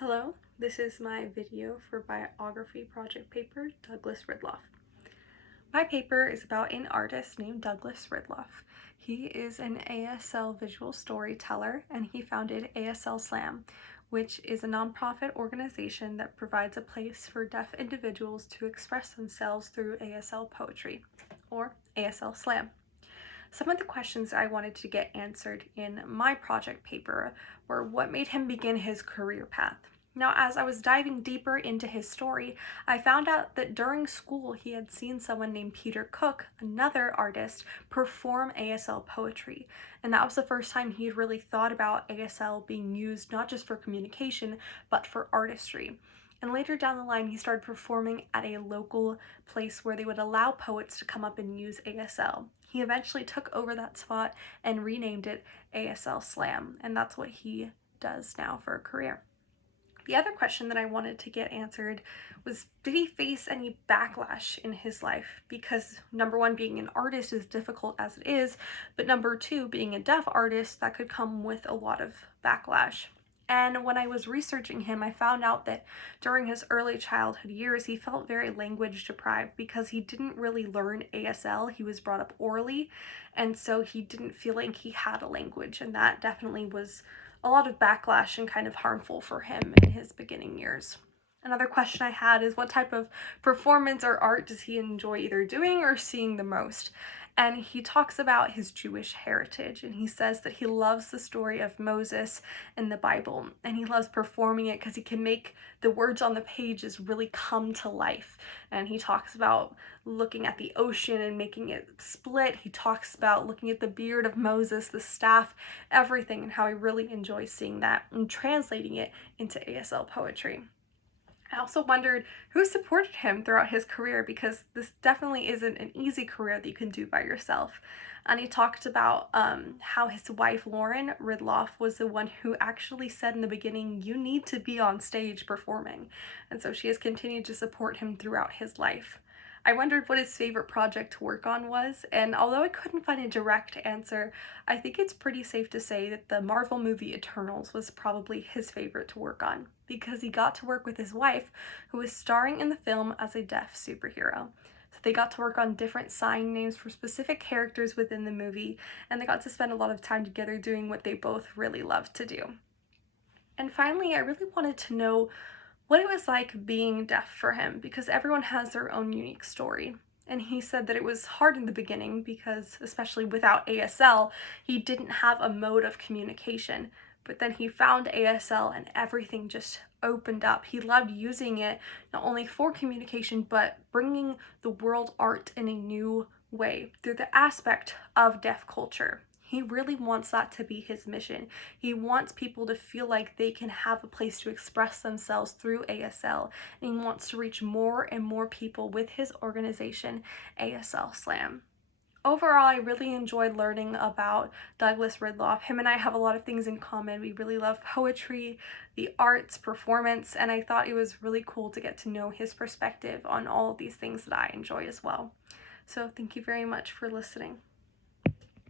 Hello, this is my video for biography project paper, Douglas Ridloff. My paper is about an artist named Douglas Ridloff. He is an ASL visual storyteller and he founded ASL Slam, which is a nonprofit organization that provides a place for deaf individuals to express themselves through ASL poetry, or ASL Slam. Some of the questions I wanted to get answered in my project paper were what made him begin his career path. Now, as I was diving deeper into his story, I found out that during school he had seen someone named Peter Cook, another artist, perform ASL poetry. And that was the first time he had really thought about ASL being used not just for communication, but for artistry. And later down the line, he started performing at a local place where they would allow poets to come up and use ASL. He eventually took over that spot and renamed it ASL Slam, and that's what he does now for a career. The other question that I wanted to get answered was, did he face any backlash in his life? Because number one, being an artist is difficult as it is, but number two, being a deaf artist, that could come with a lot of backlash. And when I was researching him, I found out that during his early childhood years, he felt very language deprived because he didn't really learn ASL. He was brought up orally, and so he didn't feel like he had a language, and that definitely was a lot of backlash and kind of harmful for him in his beginning years. Another question I had is, what type of performance or art does he enjoy either doing or seeing the most? And he talks about his Jewish heritage, and he says that he loves the story of Moses in the Bible, and he loves performing it because he can make the words on the pages really come to life. And he talks about looking at the ocean and making it split. He talks about looking at the beard of Moses, the staff, everything, and how he really enjoys seeing that and translating it into ASL poetry. I also wondered who supported him throughout his career, because this definitely isn't an easy career that you can do by yourself. And he talked about how his wife, Lauren Ridloff, was the one who actually said in the beginning, you need to be on stage performing. And so she has continued to support him throughout his life. I wondered what his favorite project to work on was, and although I couldn't find a direct answer, I think it's pretty safe to say that the Marvel movie Eternals was probably his favorite to work on, because he got to work with his wife, who was starring in the film as a deaf superhero. So they got to work on different sign names for specific characters within the movie, and they got to spend a lot of time together doing what they both really loved to do. And finally, I really wanted to know what it was like being deaf for him, because everyone has their own unique story. And he said that it was hard in the beginning because, especially without ASL, he didn't have a mode of communication. But then he found ASL and everything just opened up. He loved using it not only for communication, but bringing the world art in a new way through the aspect of deaf culture. He really wants that to be his mission. He wants people to feel like they can have a place to express themselves through ASL, and he wants to reach more and more people with his organization, ASL Slam. Overall, I really enjoyed learning about Douglas Ridloff. Him and I have a lot of things in common. We really love poetry, the arts, performance, and I thought it was really cool to get to know his perspective on all of these things that I enjoy as well. So thank you very much for listening.